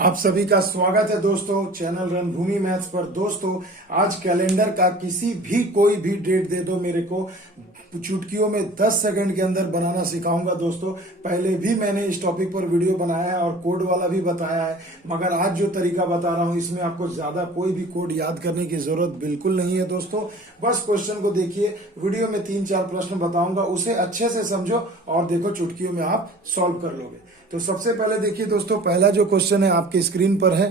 आप सभी का स्वागत है दोस्तों चैनल रणभूमि मैथ्स पर। दोस्तों आज कैलेंडर का किसी भी कोई भी डेट दे दो मेरे को, चुटकियों में 10 सेकंड के अंदर बनाना सिखाऊंगा। दोस्तों पहले भी मैंने इस टॉपिक पर वीडियो बनाया है और कोड वाला भी बताया है, मगर आज जो तरीका बता रहा हूं इसमें आपको ज्यादा कोई भी कोड याद करने की जरूरत बिल्कुल नहीं है। दोस्तों बस क्वेश्चन को देखिए, वीडियो में 3-4 प्रश्न बताऊंगा, उसे अच्छे से समझो और देखो चुटकियों में आप सॉल्व कर लोगे। तो सबसे पहले देखिए दोस्तों, पहला जो क्वेश्चन है आपके स्क्रीन पर है।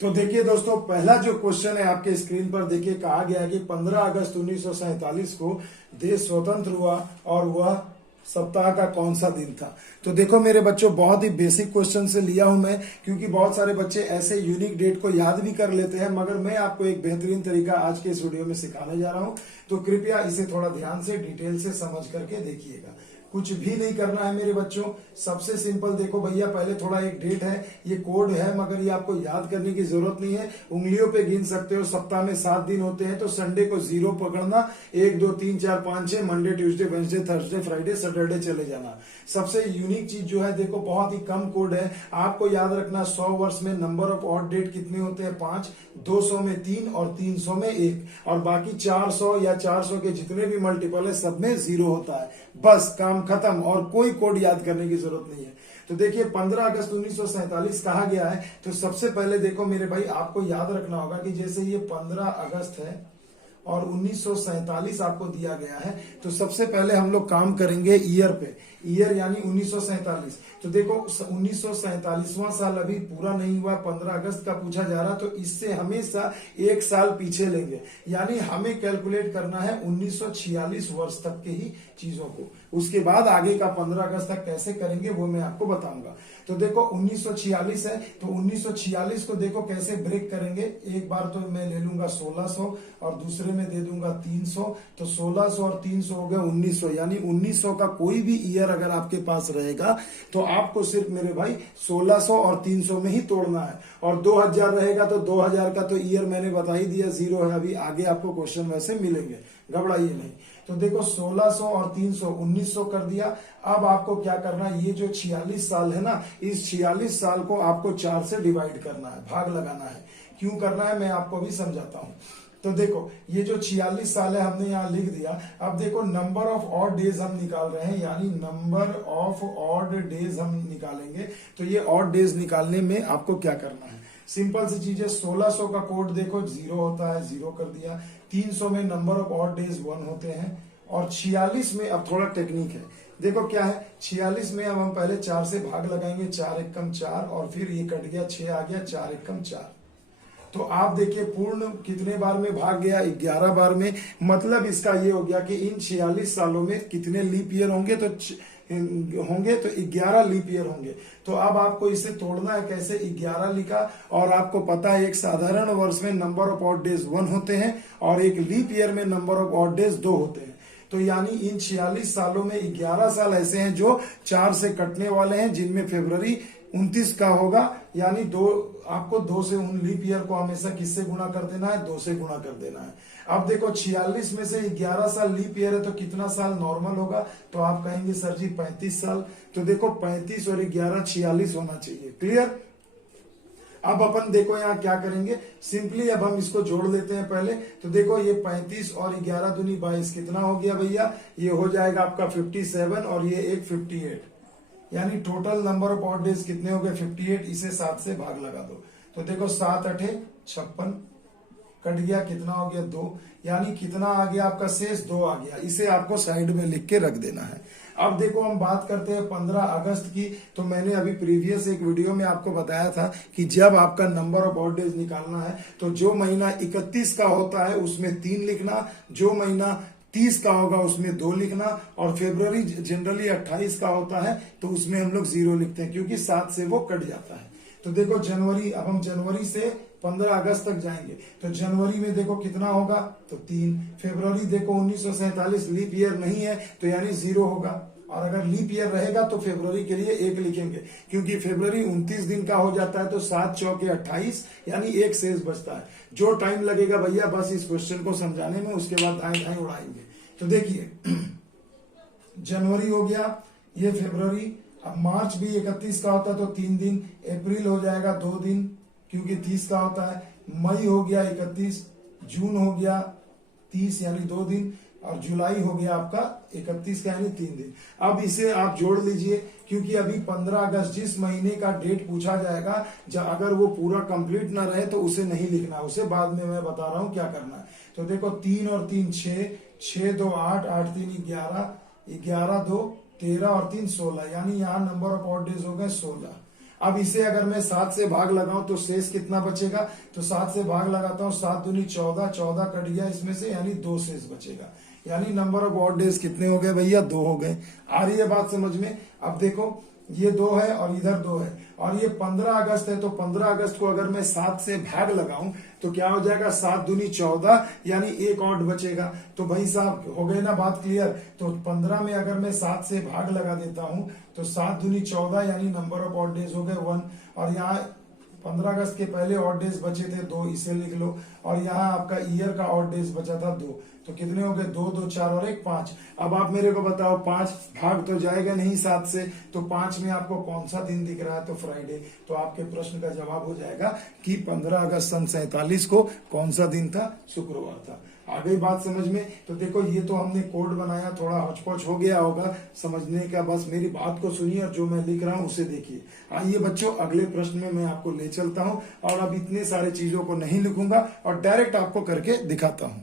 तो देखिए दोस्तों, पहला जो क्वेश्चन है आपके स्क्रीन पर देखिए, कहा गया है कि 15 अगस्त 1947 को देश स्वतंत्र हुआ और वह सप्ताह का कौन सा दिन था। तो देखो मेरे बच्चों, बहुत ही बेसिक क्वेश्चन से लिया हूं मैं, क्योंकि बहुत सारे बच्चे ऐसे यूनिक डेट को याद भी कर लेते हैं, मगर मैं आपको एक बेहतरीन तरीका आज के इस वीडियो में सिखाने जा रहा हूं। तो कृपया इसे थोड़ा ध्यान से डिटेल से समझ करके देखिएगा। कुछ भी नहीं करना है मेरे बच्चों, सबसे सिंपल देखो भैया, पहले थोड़ा एक डेट है, ये कोड है, मगर ये आपको याद करने की जरूरत नहीं है, उंगलियों पे गिन सकते हो। सप्ताह में 7 दिन होते हैं, तो संडे को 0 पकड़ना, 1 2 3 4 5 6, Monday Tuesday Wednesday Thursday Friday Saturday चले जाना। सबसे यूनिक चीज जो है देखो, बहुत ही कम कोड है, आपको याद रखना 100 वर्ष में नंबर ऑफ ऑड डेट कितने होते हैं? 5, 200 में 3 और 300 में 1, और बाकी 400 या 400 के जितने भी मल्टीपल है सब में 0 होता है। बस काम खत्म, और कोई कोड याद करने की जरूरत नहीं है। तो देखिए 15 अगस्त 1947 कहा गया है, तो सबसे पहले देखो मेरे भाई, आपको याद रखना होगा कि जैसे ये 15 अगस्त है और 1947 आपको दिया गया है, तो सबसे पहले हम लोग काम करेंगे ईयर पे। ईयर यानी 1947। तो देखो 1947वां साल अभी पूरा नहीं हुआ, 15 अगस्त का पूछा जा रहा, तो इससे हमेशा 1 साल पीछे लेंगे, यानी हमें कैलकुलेट करना है 1946 वर्ष तक के ही चीजों को। उसके बाद आगे का 15 अगस्त तक कैसे करेंगे वो मैं आपको बताऊंगा। तो देखो 1946 है, तो 1946 को देखो कैसे ब्रेक करेंगे। एक बार तो मैं ले लूंगा 1600 और दूसरे में दे दूंगा 300, तो 1600 और 300 हो गया 1900, यानी 1900 का कोई भी ईयर अगर आपके पास रहेगा तो आपको सिर्फ मेरे भाई 1600 और 300 में ही तोड़ना है। और 2000 रहेगा तो 2000 का तो ईयर मैंने बता ही दिया, 0 है। अभी आगे आपको क्वेश्चन वैसे मिलेंगे, घबराइए नहीं। तो देखो 1600 और 300 1900 कर दिया। अब आपको क्या करना है, ये जो 46 साल है ना, इस 46 साल को आपको 4 से डिवाइड करना है, भाग लगाना है। क्यों करना है मैं आपको भी समझाता हूं। तो देखो ये जो 46 साल है हमने यहाँ लिख दिया। अब देखो नंबर ऑफ ऑड डेज हम निकाल रहे हैं, यानी नंबर ऑफ ऑड डेज हम निकालेंगे। तो ये ऑड डेज निकालने में आपको क्या करना है, सिंपल सी चीज है। 1600 का कोड देखो 0 होता है, 0 कर दिया। 300 में नंबर ऑफ ऑड डेज 1 होते हैं, और 46 में अब थोड़ा टेक्निक है। देखो क्या है, 46 में अब हम पहले 4 से भाग लगाएंगे, 4 एकम 4, और फिर ये कट गया 6 आ गया, 4 एकम 4। तो आप देखिए पूर्ण कितने बार में भाग गया, 11 बार में। मतलब इसका ये हो गया कि इन 46 सालों में कितने लीप ईयर होंगे, तो 11 लीप ईयर होंगे। तो अब आपको इसे तोड़ना है कैसे, 11 लिखा, और आपको पता है एक साधारण वर्ष में नंबर ऑफ ऑड डेज 1 होते हैं और एक लीप ईयर में नंबर ऑफ ऑड डेज 2 होते हैं। तो यानी इन 46 सालों में 11 साल ऐसे हैं जो 4 से कटने वाले हैं, जिनमें फरवरी 29 का होगा, यानी आपको 2 से उन लीप ईयर को हमेशा किससे गुणा कर देना है, 2 से गुणा कर देना है। अब देखो 46 में से 11 साल लीप ईयर है, तो कितना साल नॉर्मल होगा, तो आप कहेंगे सर जी 35 साल। तो देखो 35 और 11 46 होना चाहिए। क्लियर। अब अपन देखो यहाँ क्या करेंगे, सिंपली अब हम इसको जोड़ लेते हैं पहले। तो देखो ये 35 और 11 दूनी 22 कितना हो गया भैया, ये हो जाएगा आपका 57, और ये एक 58, यानी total number of odd days कितने हो गए 58। इसे 7 से भाग लगा दो, तो देखो 7 8 56, कट गया, कितना हो गया 2, यानी कितना आ गया आपका शेष 2 आ गया। इसे आपको साइड में लिख के रख देना है। अब देखो हम बात करते हैं 15 अगस्त की। तो मैंने अभी प्रीवियस एक वीडियो में आपको बताया था कि जब आपका नंबर ऑफ ऑड डेज निकालना है, तो जो महीना 31 का होता है उसमें 3 लिखना, जो महीना 30 का होगा उसमें 2 लिखना, और फरवरी जनरली 28 का होता है तो उसमें हम लोग 0 लिखते हैं, क्योंकि 7 से वो कट जाता है। तो देखो जनवरी, अब हम जनवरी से 15 अगस्त तक जाएंगे, तो जनवरी में देखो कितना होगा, तो 3। फरवरी देखो 1947 लीप ईयर नहीं है, तो यानी 0 होगा, और अगर लीप ईयर रहेगा तो फरवरी के लिए 1 लिखेंगे, क्योंकि फरवरी 29 दिन का हो जाता है, तो 7 चौके 28, यानी 1 शेष बचता है। जो टाइम लगेगा भैया बस इस क्वेश्चन को समझाने में, उसके बाद दाएं दाएं उड़ाएंगे। तो देखिए जनवरी हो गया, ये फरवरी, अब मार्च भी 31 का होता है तो 3 दिन, अप्रैल हो जाएगा 2 दिन क्योंकि 30 का होता है, मई हो गया 31, जून हो गया 30 यानी 2 दिन, और जुलाई हो गया आपका 31 का यानी 3 दिन। अब इसे आप जोड़ लीजिए क्योंकि अभी 15 अगस्त जिस महीने का डेट पूछा जाएगा, जब अगर वो पूरा कंप्लीट ना रहे तो उसे नहीं लिखना, उसे बाद में मैं बता रहा हूं क्या करना है। तो देखो 3 और 3 6, 6 2 8, 8 3 11, 11 2 13 और 3 16 यानी यहाँ नंबर ऑफ ऑड डेज हो गए 16। अब इसे अगर मैं 7 से भाग लगाऊं तो शेष कितना बचेगा, तो 7 से भाग लगाता हूं, 7 दूनी 14, 14 कट गया इसमें से यानी 2 शेष बचेगा, यानी नंबर ऑफ ऑड डेज कितने हो गए भैया, 2 हो गए। आ रही है बात समझ में। अब देखो ये 2 है और इधर 2 है और ये 15 अगस्त है, तो 15 अगस्त को अगर मैं 7 से भाग लगाऊं तो क्या हो जाएगा, 7 दूनी 14 यानी 1 ऑड बचेगा। तो भाई साहब हो गए ना बात क्लियर। तो 15 में अगर मैं 7 से भाग लगा देता हूं तो 7 दूनी 14 यानी नंबर ऑफ ऑड डेज हो गए 1, और यहाँ 15 अगस्त के पहले ऑड डेज बचे थे 2, इसे लिख लो, और यहाँ आपका ईयर का ऑड डेज बचा था 2, तो कितने हो गए, 2 2 4 और 1 5। अब आप मेरे को बताओ 5 भाग तो जाएगा नहीं 7 से, तो 5 में आपको कौन सा दिन दिख रहा है, तो फ्राइडे। तो आपके प्रश्न का जवाब हो जाएगा कि 15 अगस्त सन 47 को कौन सा दिन था, शुक्रवार था। आ गई बात समझ में। तो देखो ये तो हमने कोड बनाया, थोड़ा हौच-पौच हो गया होगा समझने का, बस मेरी बात को सुनिए और जो मैं लिख रहा हूं उसे देखिए। आइए बच्चों अगले प्रश्न में मैं आपको ले चलता हूं, और अब इतने सारे चीजों को नहीं लिखूंगा और डायरेक्ट आपको करके दिखाता हूं।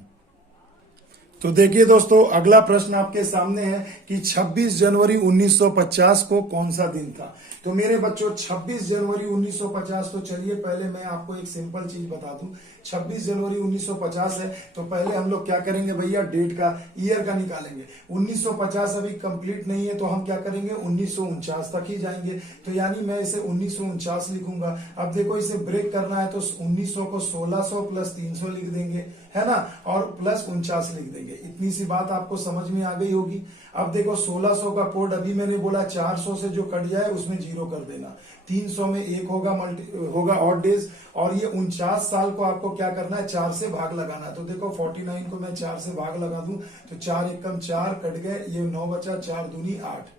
तो देखिए दोस्तों अगला प्रश्न आपके सामने है कि 26 जनवरी 1950 को कौन सा दिन था। तो मेरे बच्चों 26 जनवरी 1950, तो चलिए पहले मैं आपको एक सिंपल चीज बता दूं। 26 जनवरी 1950 है तो पहले हम लोग क्या करेंगे भैया, डेट का, ईयर का निकालेंगे। 1950 अभी कंप्लीट नहीं है तो हम क्या करेंगे, 1949 तक ही जाएंगे। तो यानी मैं इसे 1949 लिखूंगा। अब देखो इसे ब्रेक करना है तो 1900 को 1600 प्लस 300 लिख देंगे, है ना, और प्लस 49 लिख देंगे। इतनी सी बात आपको समझ में आ गई होगी। अब देखो 1600 का कोड अभी मैंने बोला 400 से जो कट जाए उसमें 0 कर देना, 300 में 1 होगा ऑड डेज, और ये 49 साल को आपको क्या करना है, 4 से भाग लगाना है। तो देखो 49 को मैं 4 से भाग लगा दूं तो 4 एकम 4 कट गए, ये 9 बचा, 4 दूनी 8।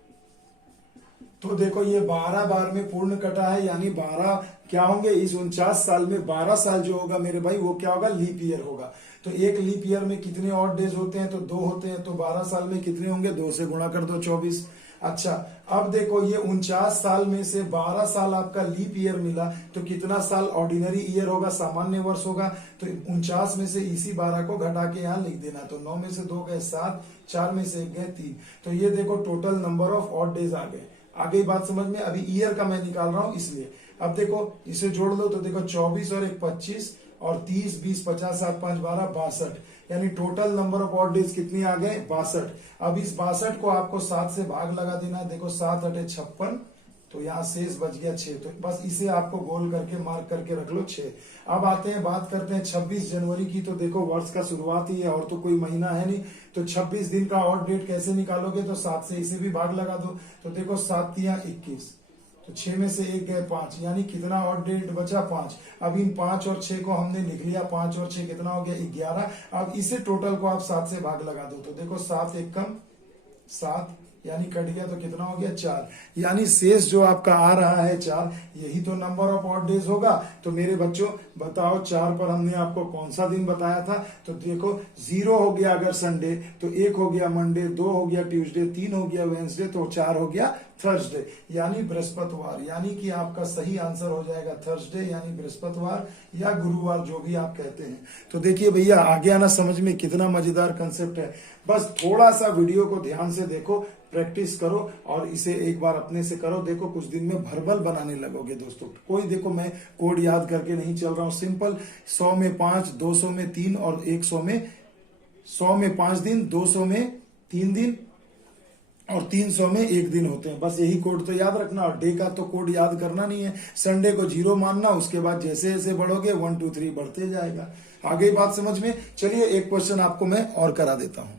तो देखो ये 12 बार में पूर्ण कटा है, यानी 12 क्या होंगे, इस 49 साल में 12 साल जो होगा मेरे भाई वो क्या होगा, लीप ईयर होगा। तो एक लीप ईयर में कितने ऑड डेज होते हैं, तो 2 होते हैं। तो 12 साल में कितने होंगे, 2 से गुणा कर दो 24। अच्छा अब देखो ये 49 साल में से 12 साल आपका लीप ईयर मिला, तो कितना साल ऑर्डिनरी ईयर होगा, सामान्य वर्ष होगा। तो 49 में से इसी 12 को घटा के यहाँ लिख देना। तो 9 में से 2 गए 7, 4 में से 1 गए 3। तो ये देखो total number of odd days आ गए। आ गई बात समझ में। अभी ईयर का मैं निकाल रहा हूं इसलिए। अब देखो इसे जोड़ लो तो देखो 24 और 1 25 और 30 20 50 7 5 12 62, यानी total number of odd days कितनी आ गए, 62। अब इस 62 को आपको 7 से भाग लगा देना है। देखो 7 8 56, तो यहाँ शेष बच गया 6। तो बस इसे आपको गोल करके मार्क करके रख लो 6। अब आते हैं, बात करते हैं 26 जनवरी की। तो देखो वर्ष का शुरुआत ही है और तो कोई महीना है नहीं, तो 26 दिन का ऑड डेट कैसे निकालोगे, तो 7 से इसे भी भाग लगा दो। तो देखो 7 तिया 21, तो 6 में से 1 गए 5, यानी कितना ऑड डेट बचा, 5। अब इन 5 और 6 को हमने लिख लिया, 5 और 6 कितना हो गया, 11। अब इसे टोटल को आप 7 से भाग लगा दो। तो देखो 7 एकम 7, यानी कट गया तो कितना हो गया, 4। यानी शेष जो आपका आ रहा है 4, यही तो नंबर ऑफ ऑड डेज होगा। तो मेरे बच्चों बताओ 4 पर हमने आपको कौन सा दिन बताया था। तो देखो 0 हो गया अगर संडे, तो 1 हो गया मंडे, 2 हो गया ट्यूसडे, 3 हो गया वेंसडे, तो 4 हो गया थर्सडे यानी बृहस्पतिवार। यानी कि आपका सही आंसर हो जाएगा थर्सडे यानी बृहस्पतिवार या गुरुवार, जो भी आप कहते हैं। तो देखिए भैया आगे आना समझ में, कितना मजेदार कंसेप्ट है। बस थोड़ा सा वीडियो को ध्यान से देखो, प्रैक्टिस करो और इसे एक बार अपने से करो। देखो कुछ दिन में भरबल बनाने लगोगे दोस्तों। कोई देखो मैं कोड याद करके नहीं चल रहा हूं, सिंपल 100 में 5, 200 में 3 और 100 में 100 में 5 दिन, 200 में 3 दिन और 300 में 1 दिन होते हैं। बस यही कोड तो याद रखना, और डे का तो कोड याद करना नहीं है। संडे को 0 मानना, उसके बाद जैसे जैसे बढ़ोगे 1 2 3 बढ़ते जाएगा। आगे बात समझ में। चलिए एक क्वेश्चन आपको मैं और करा देता हूं।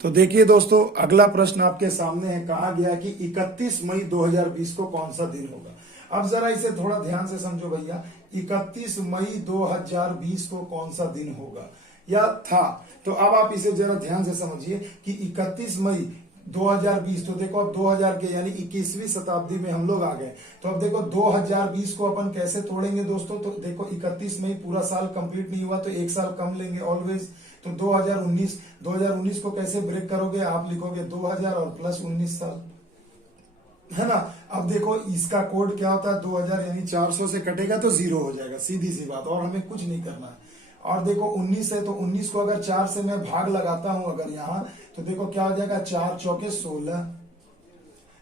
तो देखिए दोस्तों अगला प्रश्न आपके सामने है, कहा गया कि 31 मई 2020 को कौन सा दिन होगा। अब जरा इसे थोड़ा ध्यान से समझो भैया, 31 मई 2020 को कौन सा दिन होगा या था। तो अब आप इसे जरा ध्यान से समझिए कि 31 मई 2020, तो देखो अब 2000 के यानी 21वीं शताब्दी में हम लोग आ गए। तो अब देखो 2020 को अपन कैसे तोड़ेंगे दोस्तों, तो देखो 31 में ही पूरा साल कंप्लीट नहीं हुआ तो एक साल कम लेंगे ऑलवेज। तो 2019 को कैसे ब्रेक करोगे, आप लिखोगे 2000 और प्लस 19 साल, है ना। अब देखो इसका कोड क्या होता है, 2000 यानी 400 से कटेगा तो 0 हो जाएगा, सीधी सी बात, और हमें कुछ नहीं करना है। और देखो 19 है तो 19 को अगर 4 से मैं भाग लगाता हूं अगर यहां, तो देखो क्या हो जाएगा, 4 चौके 16।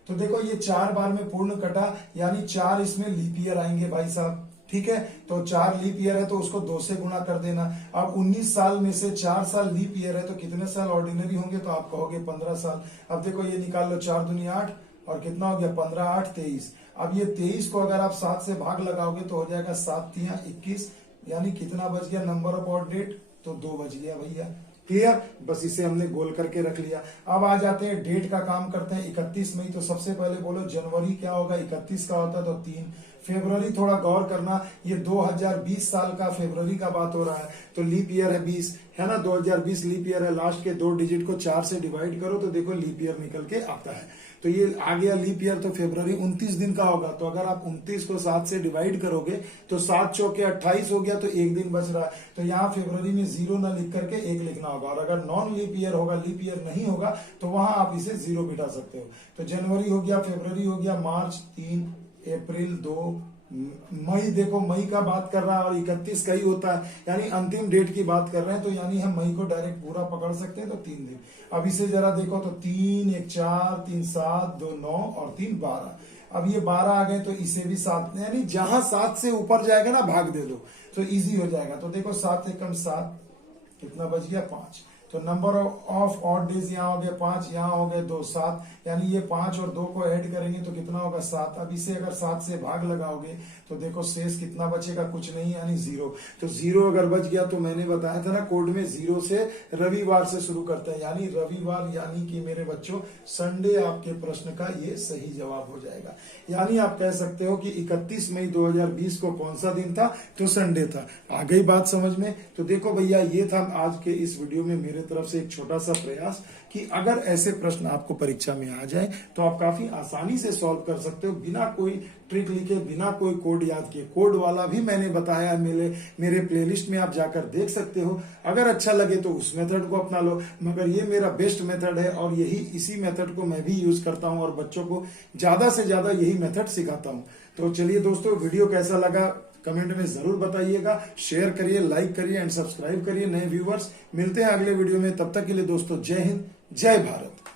तो देखो ये 4 बार में पूर्ण कटा, यानी 4 इसमें लीप ईयर आएंगे भाई साहब, ठीक है। तो 4 लीप ईयर है तो उसको 2 से गुणा कर देना। अब 19 साल में से 4 साल लीप ईयर है तो कितने साल ऑर्डिनरी होंगे, तो आप कहोगे 15 साल। अब देखो ये निकाल लो, 4 दूनी 8 और कितना हो गया 15 8 23। अब ये 23 को अगर आप 7 से भाग लगाओगे तो हो जाएगा 7 तिया 21, यानी कितना बच गया नंबर ऑफ ऑड डेट, तो 2 बच गया भैया। क्लियर, बस इसे हमने गोल करके रख लिया। अब आ जाते हैं डेट का काम करते हैं। 31 मई, तो सबसे पहले बोलो जनवरी क्या होगा, 31 का होता है तो 3। फेब्रुवरी थोड़ा गौर करना, ये 2020 साल का फेब्रुवरी का बात हो रहा है, तो लीप ईयर है 20, है ना। 2020 लीप ईयर है, लास्ट के 2 डिजिट को 4 से डिवाइड करो तो देखो लीप ईयर निकल के आता है। तो ये आ गया लीप ईयर, तो फेब्रुवरी 29 दिन का होगा। तो अगर आप 29 को 7 से डिवाइड करोगे तो 7 चौके 28 हो गया, तो एक दिन बच रहा है। तो यहाँ फेब्रुवरी में 0 ना लिख करके 1 लिखना होगा, और अगर नॉन लीप ईयर होगा, लीप ईयर नहीं होगा, तो वहां आप इसे 0 बिठा सकते हो। तो जनवरी हो गया, फेब्रुवरी हो गया, मार्च 3, अप्रैल 2, मई, देखो मई का बात कर रहा है और 31 का ही होता है, यानी अंतिम डेट की बात कर रहे हैं, तो यानी हम मई को डायरेक्ट पूरा पकड़ सकते हैं, तो 3 दिन। अब इसे जरा देखो, तो 3 1 4 3 7 2 9 और 3 12। अब ये 12 आ गए तो इसे भी 7, यानी जहां 7 से ऊपर जाएगा ना भाग दे दो तो इजी हो जाएगा। तो देखो 7 एकम 7, कितना बच गया 5। तो नंबर ऑफ ऑड डेज यहाँ हो गए 5, यहाँ हो गए 2 7, यानी ये 5 और 2 को ऐड करेंगे तो कितना होगा 7। अब इसे अगर 7 से भाग लगाओगे तो देखो शेष कितना बचेगा, कुछ नहीं, यानी 0। तो 0 अगर बच गया तो मैंने बताया था ना कोड में 0 से रविवार से शुरू करते हैं, यानी रविवार, यानी कि मेरे बच्चों संडे आपके प्रश्न का ये सही जवाब हो जाएगा। यानी आप कह सकते हो कि 31 मई 2020 को कौन सा दिन था, तो संडे था। आ गई बात समझ में। तो देखो भैया ये था आज के इस वीडियो में मेरे तरफ से एक छोटा सा प्रयास कि अगर ऐसे प्रश्न आपको परीक्षा में आ जाए तो आप काफी आसानी से सॉल्व कर सकते हो, बिना कोई ट्रिक लिखे, बिना कोई कोड याद किए। कोड वाला भी मैंने बताया है, मेरे प्लेलिस्ट में आप जाकर देख सकते हो। अगर अच्छा लगे तो उस मेथड को अपना लो, मगर ये मेरा बेस्ट मेथड है और इसी मेथड को मैं भी यूज करता हूं और बच्चों को ज्यादा से ज्यादा यही मेथड सिखाता हूं। तो चलिए दोस्तों, वीडियो कैसा लगा कमेंट में जरूर बताइएगा, शेयर करिए, लाइक करिए एंड सब्सक्राइब करिए नए व्यूवर्स। मिलते हैं अगले वीडियो में, तब तक के लिए दोस्तों जय हिंद, जय भारत।